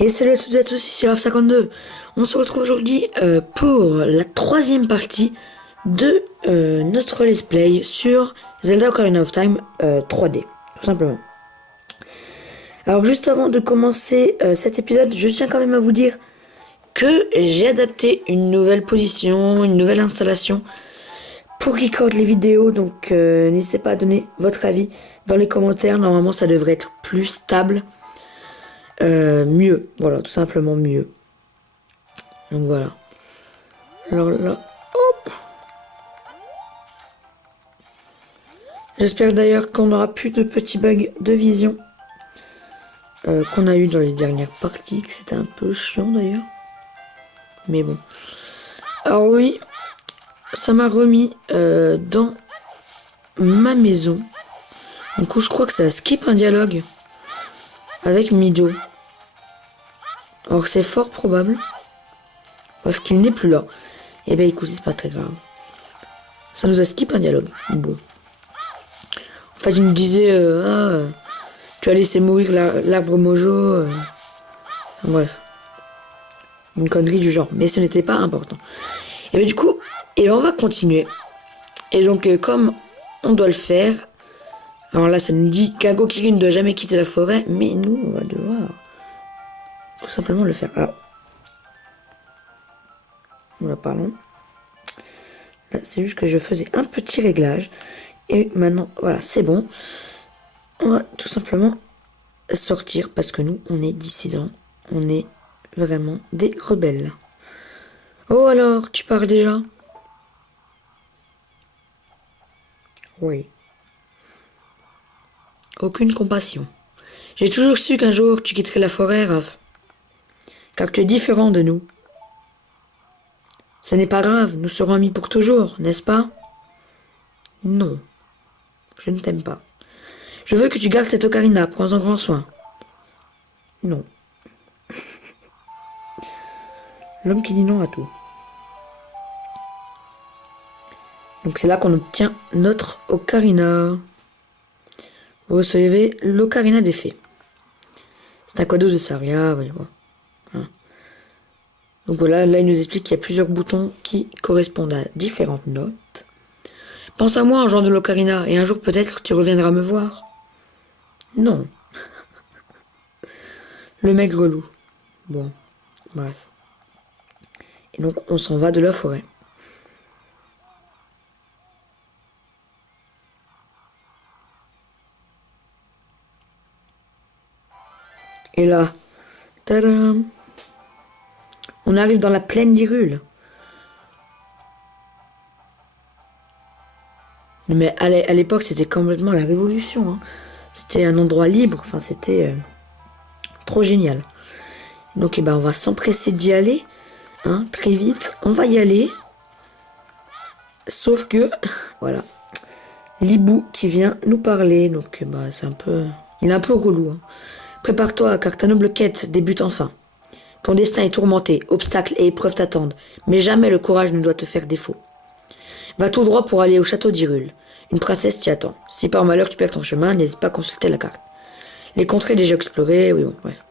Et salut à toutes et à tous, ici Raf52. On se retrouve aujourd'hui pour la troisième partie de notre let's play sur Zelda Ocarina of Time 3D, tout simplement. Alors juste avant de commencer cet épisode, je tiens quand même à vous dire que j'ai adapté une nouvelle position, une nouvelle installation pour record les vidéos, donc n'hésitez pas à donner votre avis dans les commentaires. Normalement ça devrait être plus stable. Mieux, voilà, tout simplement mieux. Donc voilà. Alors là, hop. J'espère d'ailleurs qu'on n'aura plus de petits bugs de vision qu'on a eu dans les dernières parties, que c'était un peu chiant d'ailleurs. Mais bon. Alors oui, ça m'a remis dans ma maison. Du coup, je crois que ça skip un dialogue avec Mido. Alors c'est fort probable. Parce qu'il n'est plus là. Et ben écoutez, c'est pas très grave. Ça nous a skip un dialogue. Bon. En fait, il nous disait tu as laissé mourir l'arbre Mojo. Enfin, bref. Une connerie du genre. Mais ce n'était pas important. Et ben du coup, et on va continuer. Et donc, comme on doit le faire. Alors là, ça nous dit qu'Ago Kiri ne doit jamais quitter la forêt. Mais nous, on va devoir tout simplement le faire. Alors. Voilà, pardon. Là, c'est juste que je faisais un petit réglage. Et maintenant, voilà, c'est bon. On va tout simplement sortir parce que nous, on est dissidents. On est vraiment des rebelles. Oh alors, tu pars déjà? Oui. Aucune compassion. J'ai toujours su qu'un jour tu quitterais la forêt, Raph. Car tu es différent de nous. Ce n'est pas grave, nous serons amis pour toujours, n'est-ce pas? Non. Je ne t'aime pas. Je veux que tu gardes cette ocarina, prends-en grand soin. Non. L'homme qui dit non à tout. Donc c'est là qu'on obtient notre ocarina. Vous recevez l'ocarina des fées. C'est un cadeau de Saria, oui, bon. Hein. Donc voilà, là il nous explique qu'il y a plusieurs boutons qui correspondent à différentes notes. Pense à moi en jouant de l'ocarina, et un jour peut-être tu reviendras me voir. Non. Le maigre loup. Bon, bref. Et donc on s'en va de la forêt. Et là, tadam, on arrive dans la plaine d'Hyrule. Mais à l'époque, c'était complètement la révolution. Hein. C'était un endroit libre. Enfin, c'était trop génial. Donc, eh ben, on va s'empresser d'y aller. Hein, très vite. On va y aller. Sauf que, voilà, l'hibou qui vient nous parler. Donc, bah, c'est un peu... Il est un peu relou. Hein. Prépare-toi, car ta noble quête débute enfin. Ton destin est tourmenté. Obstacles et épreuves t'attendent. Mais jamais le courage ne doit te faire défaut. Va tout droit pour aller au château d'Hyrule. Une princesse t'y attend. Si par malheur tu perds ton chemin, n'hésite pas à consulter la carte. Les contrées déjà explorées, oui bon, bref.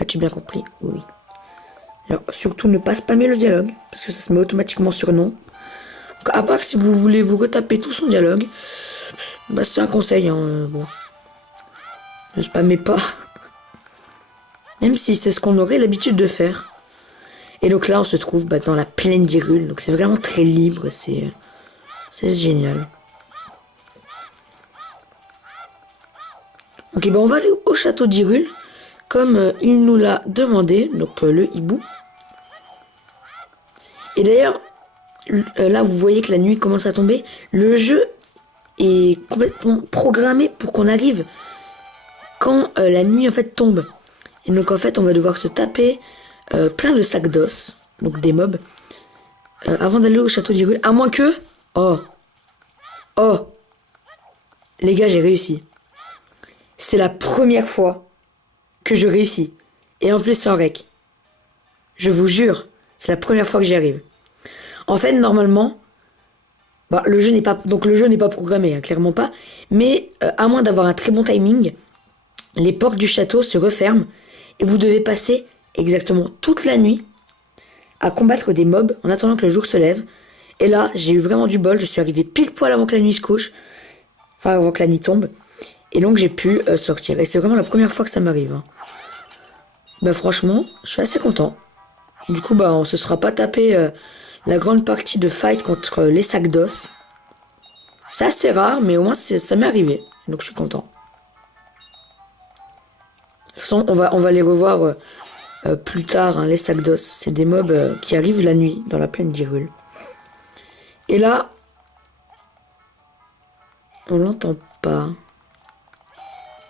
As-tu bien compris? Oui. Alors, surtout ne pas spammer le dialogue, parce que ça se met automatiquement sur non. Donc, à part si vous voulez vous retaper tout son dialogue, bah c'est un conseil, hein, bon. Ne spammez pas. Même si c'est ce qu'on aurait l'habitude de faire. Et donc là, on se trouve dans la plaine d'Hyrule, donc c'est vraiment très libre, c'est génial. Ok, ben on va aller au château d'Hyrule, comme il nous l'a demandé, donc le hibou. Et d'ailleurs, là vous voyez que la nuit commence à tomber. Le jeu est complètement programmé pour qu'on arrive quand la nuit en fait tombe. Et donc en fait on va devoir se taper plein de sacs d'os, donc des mobs, avant d'aller au château d'Hyrule. À moins que... Oh, les gars, j'ai réussi. C'est la première fois que je réussis. Et en plus, sans rec. Je vous jure, c'est la première fois que j'y arrive. En fait, normalement, bah, le jeu n'est pas programmé, hein, clairement pas. Mais à moins d'avoir un très bon timing, les portes du château se referment Et vous devez passer exactement toute la nuit à combattre des mobs en attendant que le jour se lève. Et là, j'ai eu vraiment du bol. Je suis arrivé pile poil avant que la nuit se couche. Enfin, avant que la nuit tombe. Et donc, j'ai pu sortir. Et c'est vraiment la première fois que ça m'arrive. Hein. Bah, franchement, je suis assez content. Du coup, bah, on se sera pas tapé la grande partie de fight contre les sacs d'os. C'est assez rare, mais au moins, ça m'est arrivé. Donc, je suis content. De toute façon, on va les revoir plus tard, hein, les sacs d'os. C'est des mobs qui arrivent la nuit dans la plaine d'Hyrule. Et là, on l'entend pas.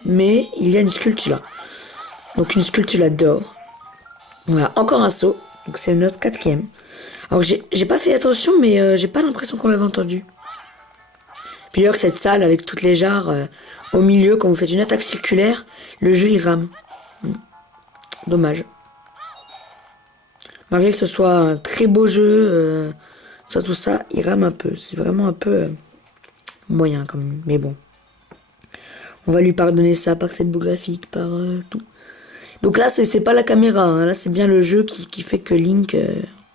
Mais il y a une sculpture. Donc une sculpture d'or. Voilà, encore un saut. Donc c'est notre 4e. Alors j'ai pas fait attention, mais j'ai pas l'impression qu'on l'avait entendu. Puis d'ailleurs, cette salle avec toutes les jarres au milieu, quand vous faites une attaque circulaire, le jeu il rame. Dommage. Malgré que ce soit un très beau jeu, tout ça, il rame un peu. C'est vraiment un peu moyen quand même. Mais bon. On va lui pardonner ça par cette beau graphique, par tout. Donc là, c'est pas la caméra. Hein. Là, c'est bien le jeu qui fait que Link,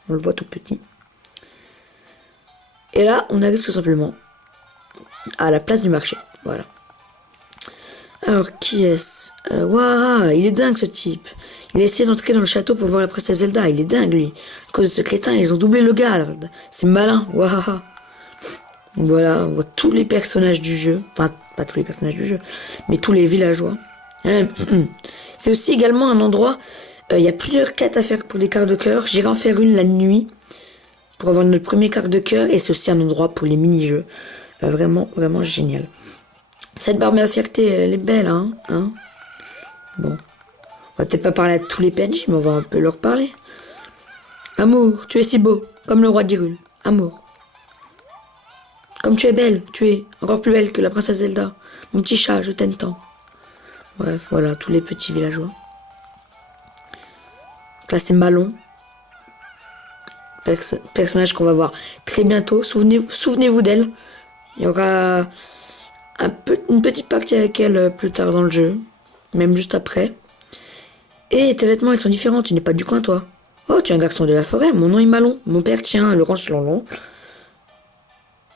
on le voit tout petit. Et là, on arrive tout simplement à la place du marché. Voilà. Alors, qui est-ce Waouh, il est dingue ce type. Il a essayé d'entrer dans le château pour voir la princesse Zelda. Il est dingue, lui. À cause de ce crétin, ils ont doublé le gars. C'est malin. Waouh. Voilà, on voit tous les personnages du jeu. Enfin, pas tous les personnages du jeu, mais tous les villageois. C'est aussi également un endroit... Il y a plusieurs quêtes à faire pour des cartes de cœur. J'irai en faire une la nuit pour avoir notre premier carte de cœur. Et c'est aussi un endroit pour les mini-jeux. Vraiment, vraiment génial. Cette barbe à fierté, elle est belle, hein. Bon. On va peut-être pas parler à tous les PNJ, mais on va un peu leur parler. Amour, tu es si beau, comme le roi d'Hyrule. Amour. Comme tu es belle, tu es encore plus belle que la princesse Zelda. Mon petit chat, je t'aime tant. Bref, voilà, tous les petits villageois. Donc là, c'est Malon. Personnage qu'on va voir très bientôt. Souvenez-vous d'elle. Il y aura une petite partie avec elle plus tard dans le jeu. Même juste après. Et tes vêtements, ils sont différents. Tu n'es pas du coin, toi. Oh, tu es un garçon de la forêt. Mon nom est Malon. Mon père tient le ranch Lanlon.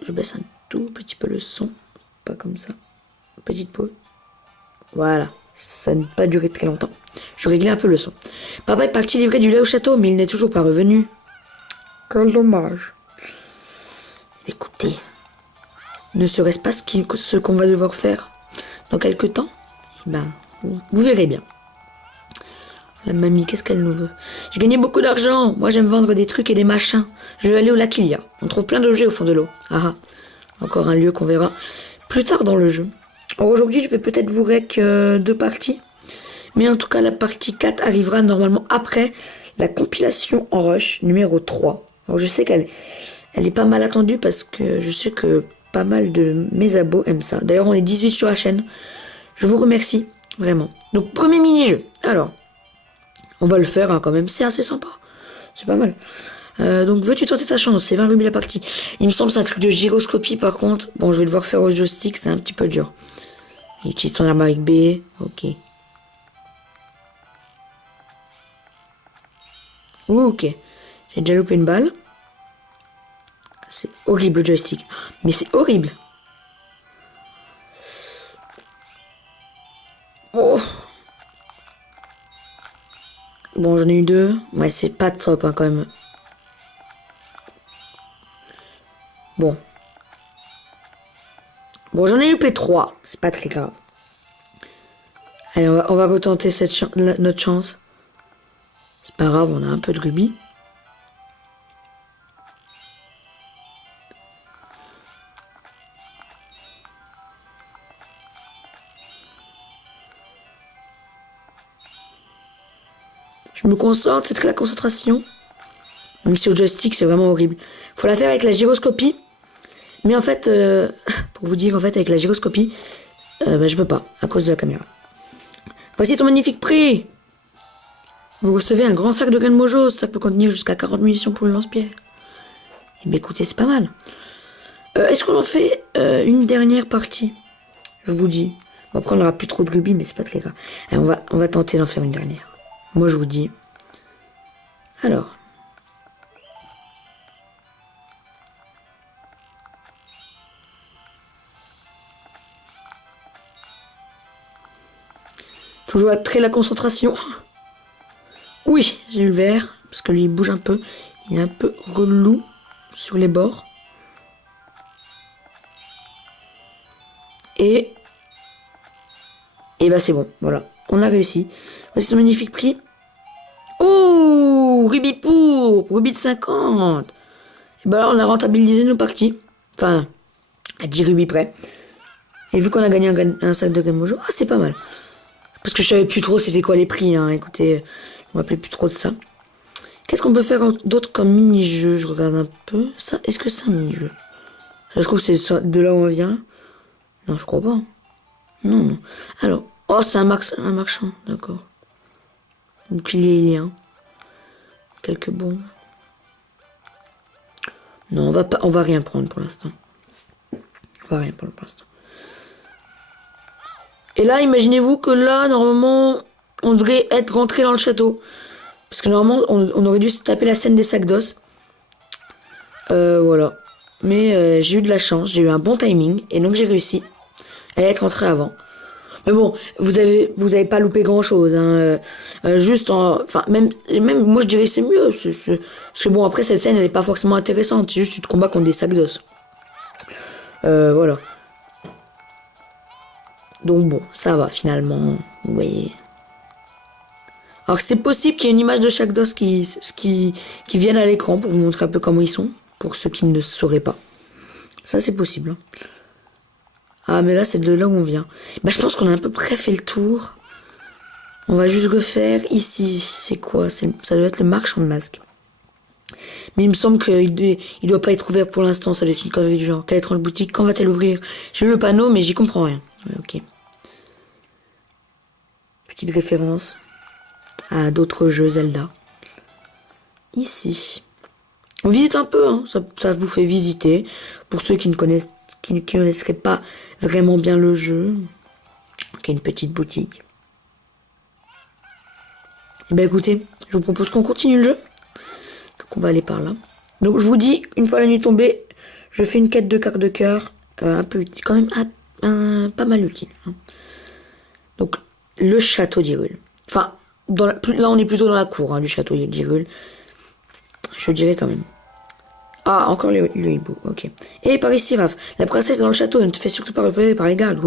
Je baisse un tout petit peu le son. Pas comme ça. Petite pause. Voilà. Ça n'a pas duré très longtemps. Je réglais un peu le son. Papa est parti livrer du lait au château, mais il n'est toujours pas revenu. Quel dommage. Écoutez. Ne serait-ce pas ce qu'on va devoir faire dans quelques temps? Ben, vous verrez bien. La mamie, qu'est-ce qu'elle nous veut? J'ai gagné beaucoup d'argent. Moi, j'aime vendre des trucs et des machins. Je vais aller au lac Ilia. On trouve plein d'objets au fond de l'eau. Ah, encore un lieu qu'on verra plus tard dans le jeu. Alors aujourd'hui, je vais peut-être vous rec 2 parties. Mais en tout cas, la partie 4 arrivera normalement après la compilation en rush numéro 3. Alors je sais qu'elle est pas mal attendue parce que je sais que pas mal de mes abos aiment ça. D'ailleurs, on est 18 sur la chaîne. Je vous remercie, vraiment. Donc, premier mini-jeu. Alors, on va le faire hein, quand même, c'est assez sympa. C'est pas mal. Donc, veux-tu tenter ta chance? C'est 20 rubis la partie. Il me semble que c'est un truc de gyroscopie par contre. Bon, je vais devoir faire au joystick, c'est un petit peu dur. Utilise ton arme avec B. Ok. Ok. J'ai déjà loupé une balle. C'est horrible le joystick. Mais c'est horrible. Oh. Bon, j'en ai eu 2. Ouais, c'est pas top hein, quand même. Bon. Bon, j'en ai loupé 3. C'est pas très grave. Allez, on va retenter notre chance. C'est pas grave, on a un peu de rubis. Je me concentre, c'est très la concentration. Même si au joystick, c'est vraiment horrible. Faut la faire avec la gyroscopie. Mais en fait, pour vous dire, en fait, avec la gyroscopie, je peux pas, à cause de la caméra. Voici ton magnifique prix. Vous recevez un grand sac de graines mojo. Ça peut contenir jusqu'à 40 munitions pour le lance-pierre. Eh bien, écoutez, c'est pas mal. Est-ce qu'on en fait une dernière partie? Je vous dis. Après, on n'aura plus trop de rubis, mais c'est pas très grave. Allez, on va tenter d'en faire une dernière. Moi, je vous dis. Alors. Toujours avec très la concentration. Oui, j'ai eu le vert. Parce que lui, il bouge un peu. Il est un peu relou sur les bords. Et bah c'est bon, voilà. On a réussi. Voici ce magnifique prix. Oh, rubis pourpre, rubis de 50. Et bah on a rentabilisé nos parties. Enfin, à 10 rubis près. Et vu qu'on a gagné un sac de Game Mojo, ah, c'est pas mal. Parce que je savais plus trop c'était quoi les prix, hein. Écoutez, je me rappelais plus trop de ça. Qu'est-ce qu'on peut faire d'autre comme mini-jeu? Je regarde un peu. Ça, est-ce que c'est un mini-jeu? Ça se trouve, c'est de là où on vient. Non, je crois pas. Non, non. Alors, oh, c'est un marchand, d'accord. Donc il y a quelques bombes. Non, on va rien prendre pour l'instant. On va rien prendre pour l'instant. Et là, imaginez-vous que là, normalement, on devrait être rentré dans le château. Parce que normalement, on aurait dû se taper la scène des sacs d'os. Voilà. Mais j'ai eu de la chance, j'ai eu un bon timing. Et donc j'ai réussi à être rentré avant. Mais bon, vous avez pas loupé grand chose, hein. Juste enfin, même moi je dirais c'est mieux. Parce que bon, après cette scène elle est pas forcément intéressante. C'est juste tu te combats contre des sacs d'os. Voilà. Donc bon, ça va finalement. Vous voyez. Alors c'est possible qu'il y ait une image de chaque dos qui vienne à l'écran pour vous montrer un peu comment ils sont. Pour ceux qui ne sauraient pas. Ça c'est possible. Hein. Ah mais là c'est de là où on vient. Bah je pense qu'on a à peu près fait le tour. On va juste refaire ici. C'est quoi? Ça doit être le marchand de masques. Mais il me semble qu'il doit pas être ouvert pour l'instant. Ça doit être une connerie du genre. Quelle étrange boutique? Quand va-t-elle ouvrir? J'ai lu le panneau mais j'y comprends rien. Ouais, ok. Petite référence à d'autres jeux Zelda. Ici. On visite un peu. Hein. Ça vous fait visiter. Pour ceux qui ne connaisseraient pas vraiment bien le jeu. Ok, une petite boutique. Et ben écoutez, je vous propose qu'on continue le jeu. Donc on va aller par là. Donc je vous dis, une fois la nuit tombée, je fais une quête de carte de cœur. Un peu utile, quand même pas mal utile. Hein. Donc le château d'Hyrule. Enfin, là on est plutôt dans la cour hein, du château d'Hyrule. Je dirais quand même. Ah, encore le hibou, ok. Et par ici, Raph, la princesse est dans le château, ne te fais surtout pas repérer par les gardes.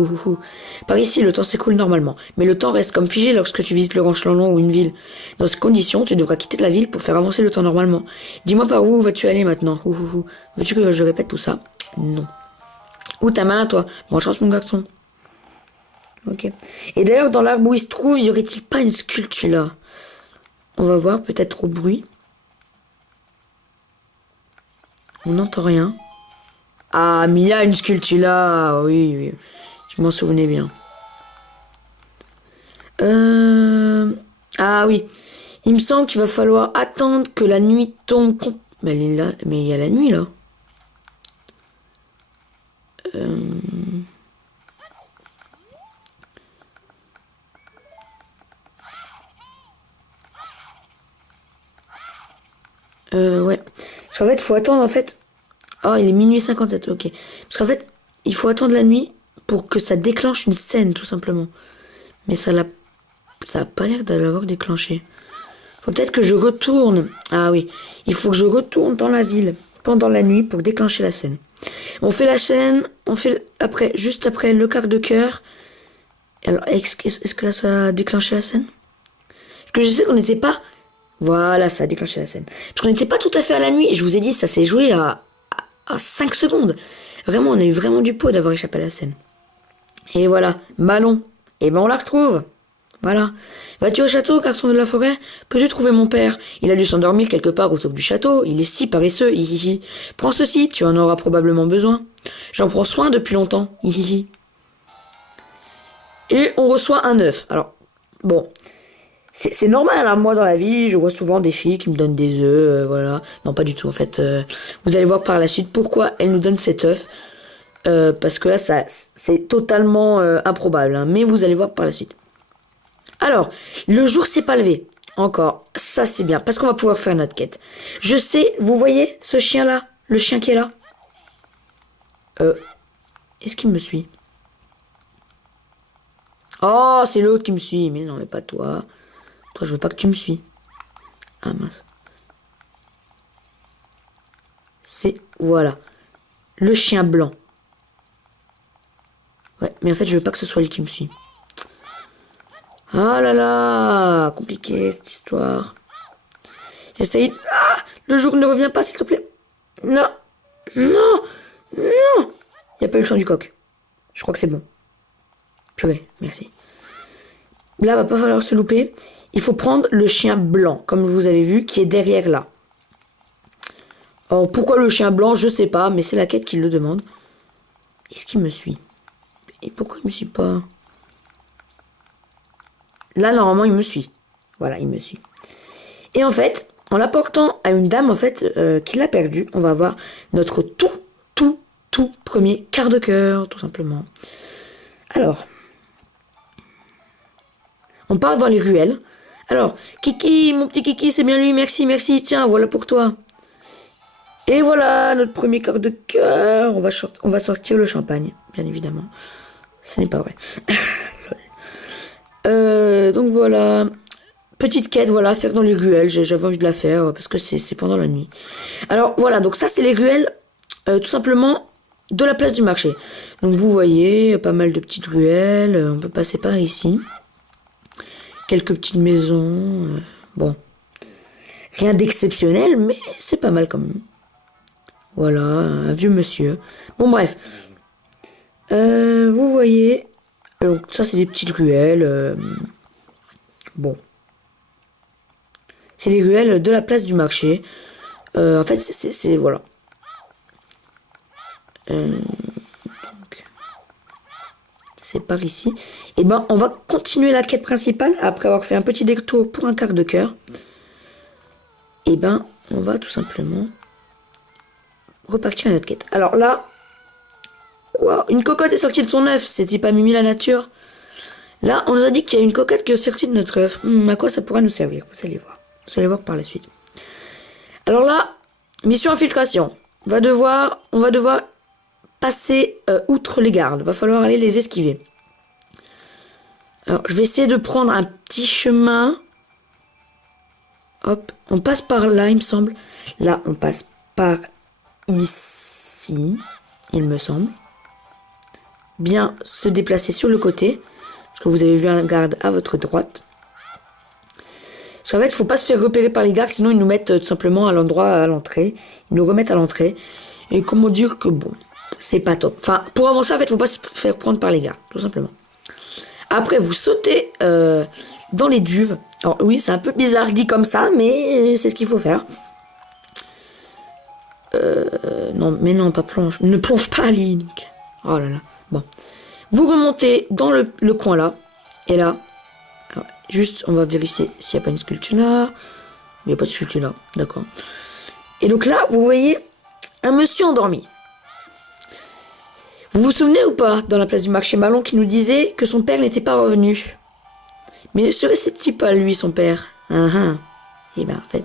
Par ici, le temps s'écoule normalement, mais le temps reste comme figé lorsque tu visites le Ranch Lanlon ou une ville. Dans ces conditions, tu devras quitter la ville pour faire avancer le temps normalement. Dis-moi par où vas-tu aller maintenant? Veux-tu que je répète tout ça? Non. Où ta main à toi? Bonne chance, mon garçon. Ok. Et d'ailleurs, dans l'arbre où il se trouve, y aurait-il pas une sculpture là? On va voir, peut-être au bruit. On n'entend rien. Ah, mais il y a une sculpture là. Oui, oui. Je m'en souvenais bien. Ah oui. Il me semble qu'il va falloir attendre que la nuit tombe. Mais elle est là. Mais il y a la nuit là. Ouais. Parce qu'en fait, il faut attendre en fait. Oh, il est minuit 57, ok. Parce qu'en fait, il faut attendre la nuit pour que ça déclenche une scène, tout simplement. Mais ça a pas l'air de l'avoir déclenché. Faut peut-être que je retourne. Ah oui, il faut que je retourne dans la ville pendant la nuit pour déclencher la scène. On fait la scène, on fait juste après le quart de cœur. Alors, est-ce que là ça a déclenché la scène? Parce que je sais qu'on n'était pas. Voilà, ça a déclenché la scène. Parce qu'on n'était pas tout à fait à la nuit. Et je vous ai dit, ça s'est joué à 5 secondes. Vraiment, on a eu vraiment du pot d'avoir échappé à la scène. Et voilà, Malon. Et ben on la retrouve. Voilà. Vas-tu au château, garçon de la forêt? Peux-tu trouver mon père? Il a dû s'endormir quelque part autour du château. Il est si paresseux. Hihihi. Prends ceci, tu en auras probablement besoin. J'en prends soin depuis longtemps. Hihihi. Et on reçoit un œuf. Alors, bon. C'est normal, hein. Moi dans la vie, je vois souvent des filles qui me donnent des œufs, voilà. Non, pas du tout, en fait. Vous allez voir par la suite pourquoi elles nous donnent cet œuf. Parce que là, c'est totalement improbable, hein. Mais vous allez voir par la suite. Alors, le jour s'est pas levé. Encore. Ça, c'est bien. Parce qu'on va pouvoir faire notre quête. Je sais, vous voyez ce chien-là? Le chien qui est là? Est-ce qu'il me suit? Oh, c'est l'autre qui me suit. Mais non, mais pas toi. Toi, je veux pas que tu me suis. Ah, mince. C'est... Voilà. Le chien blanc. Ouais, mais en fait, je veux pas que ce soit lui qui me suit. Ah là là, compliqué cette histoire. J'essaye... Ah, le jour ne revient pas, s'il te plaît. Non, non, non. Il n'y a pas eu le chant du coq. Je crois que c'est bon. Purée, merci. Là, va pas falloir se louper. Il faut prendre le chien blanc, comme vous avez vu, qui est derrière là. Alors, pourquoi le chien blanc, je sais pas, mais c'est la quête qui le demande. Est-ce qu'il me suit? Et pourquoi il me suit pas? Là, normalement, il me suit. Voilà, il me suit. Et en fait, en l'apportant à une dame, en fait, qui l'a perdu, on va avoir notre tout premier quart de cœur, tout simplement. Alors, on part dans les ruelles. Alors, Kiki, mon petit Kiki, c'est bien lui, merci, merci, tiens, voilà pour toi. Et voilà, notre premier quart de cœur. On va sortir le champagne, bien évidemment. Ce n'est pas vrai. Donc voilà. Petite quête, voilà, faire dans les ruelles. J'avais envie de la faire parce que c'est pendant la nuit. Alors voilà, donc ça c'est les ruelles, tout simplement, de la place du marché. Donc vous voyez, pas mal de petites ruelles. On peut passer par ici. Quelques petites maisons. Bon. Rien d'exceptionnel, mais c'est pas mal quand même. Voilà, un vieux monsieur. Bon bref. Vous voyez. Donc ça c'est des petites ruelles. Bon. C'est les ruelles de la place du marché. En fait, c'est voilà. Donc, c'est par ici. Et ben, on va continuer la quête principale après avoir fait un petit détour pour un quart de cœur. Et ben, on va tout simplement repartir à notre quête. Alors là, wow, une cocotte est sortie de son œuf. C'est-il pas Mimi la nature? Là, on nous a dit qu'il y a une cocotte qui est sortie de notre œuf. À quoi ça pourrait nous servir? Vous allez voir. Vous allez voir par la suite. Alors là, mission infiltration. On va devoir passer outre les gardes. Va falloir aller les esquiver. Alors, je vais essayer de prendre un petit chemin. Hop, on passe par là, il me semble. Là, on passe par ici, il me semble. Bien se déplacer sur le côté. Parce que vous avez vu un garde à votre droite. Parce qu'en fait, il ne faut pas se faire repérer par les gardes, sinon ils nous mettent tout simplement à l'endroit, à l'entrée. Ils nous remettent à l'entrée. Et comment dire que bon, c'est pas top. Enfin, pour avancer, en fait, il ne faut pas se faire prendre par les gardes, tout simplement. Après, vous sautez dans les duves. Alors oui, c'est un peu bizarre dit comme ça, mais c'est ce qu'il faut faire. Non, mais non, pas plonge. Ne plonge pas, Link. Oh là là. Bon. Vous remontez dans le coin là. Et là, alors, juste, on va vérifier s'il n'y a pas une sculpture là. Il n'y a pas de sculpture là. D'accord. Et donc là, vous voyez un monsieur endormi. Vous vous souvenez ou pas, dans la place du marché Malon, qui nous disait que son père n'était pas revenu? Mais serait-il pas lui, son père? Et ben en fait,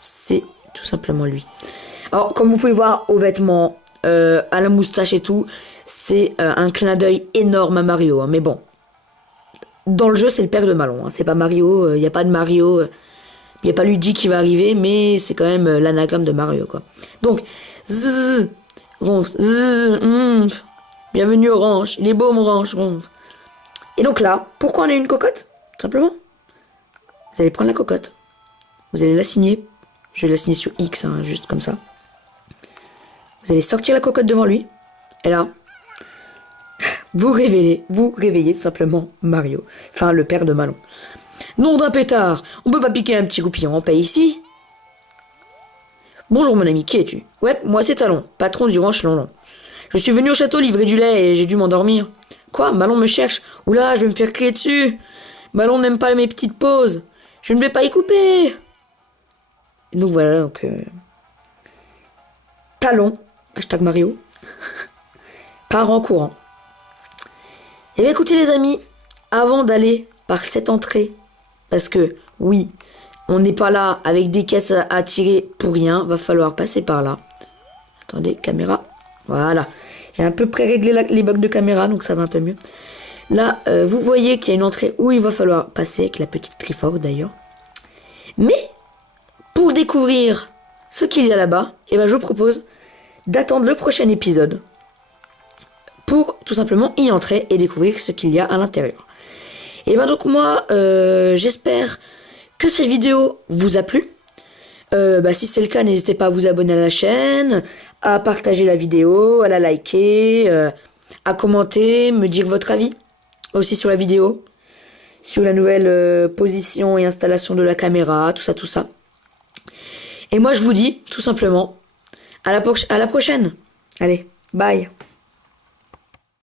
c'est tout simplement lui. Alors, comme vous pouvez voir aux vêtements, à la moustache et tout, c'est un clin d'œil énorme à Mario. Hein. Mais bon, dans le jeu, c'est le père de Malon. Hein. C'est pas Mario, il n'y a pas de Mario. Il n'y a pas Luigi qui va arriver, mais c'est quand même l'anagramme de Mario, quoi. Donc, zzz, ronf, zzz, bienvenue au ranch. Il est beau, mon ranch, ronf. Et donc là, pourquoi on a une cocotte? Simplement, vous allez prendre la cocotte. Vous allez la signer. Je vais la signer sur X, hein, juste comme ça. Vous allez sortir la cocotte devant lui. Et là, vous réveillez tout simplement Mario. Enfin, le père de Malon. Nom d'un pétard, on peut pas piquer un petit roupillon en paix ici? Bonjour mon ami, qui es-tu? Ouais, moi c'est Talon, patron du ranch Lonlon. Je suis venu au château livrer du lait et j'ai dû m'endormir. Quoi? Malon me cherche? Oula, je vais me faire crier dessus. Malon n'aime pas mes petites pauses. Je ne vais pas y couper. Et donc voilà, donc... Talon, hashtag Mario, part en courant. Et bien écoutez les amis, avant d'aller par cette entrée, Parce que, oui, on n'est pas là avec des caisses à tirer pour rien. Va falloir passer par là. Attendez, caméra. Voilà. J'ai un peu pré-réglé les bugs de caméra, donc ça va un peu mieux. Là, vous voyez qu'il y a une entrée où il va falloir passer avec la petite Triforce d'ailleurs. Mais, pour découvrir ce qu'il y a là-bas, eh ben, je vous propose d'attendre le prochain épisode pour tout simplement y entrer et découvrir ce qu'il y a à l'intérieur. Et ben donc moi, j'espère que cette vidéo vous a plu. Si c'est le cas, n'hésitez pas à vous abonner à la chaîne, à partager la vidéo, à la liker, à commenter, me dire votre avis aussi sur la vidéo, sur la nouvelle position et installation de la caméra, tout ça, tout ça. Et moi, je vous dis tout simplement à la prochaine. Allez, bye.